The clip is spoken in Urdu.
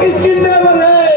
کس کی ٹیبل ہے؟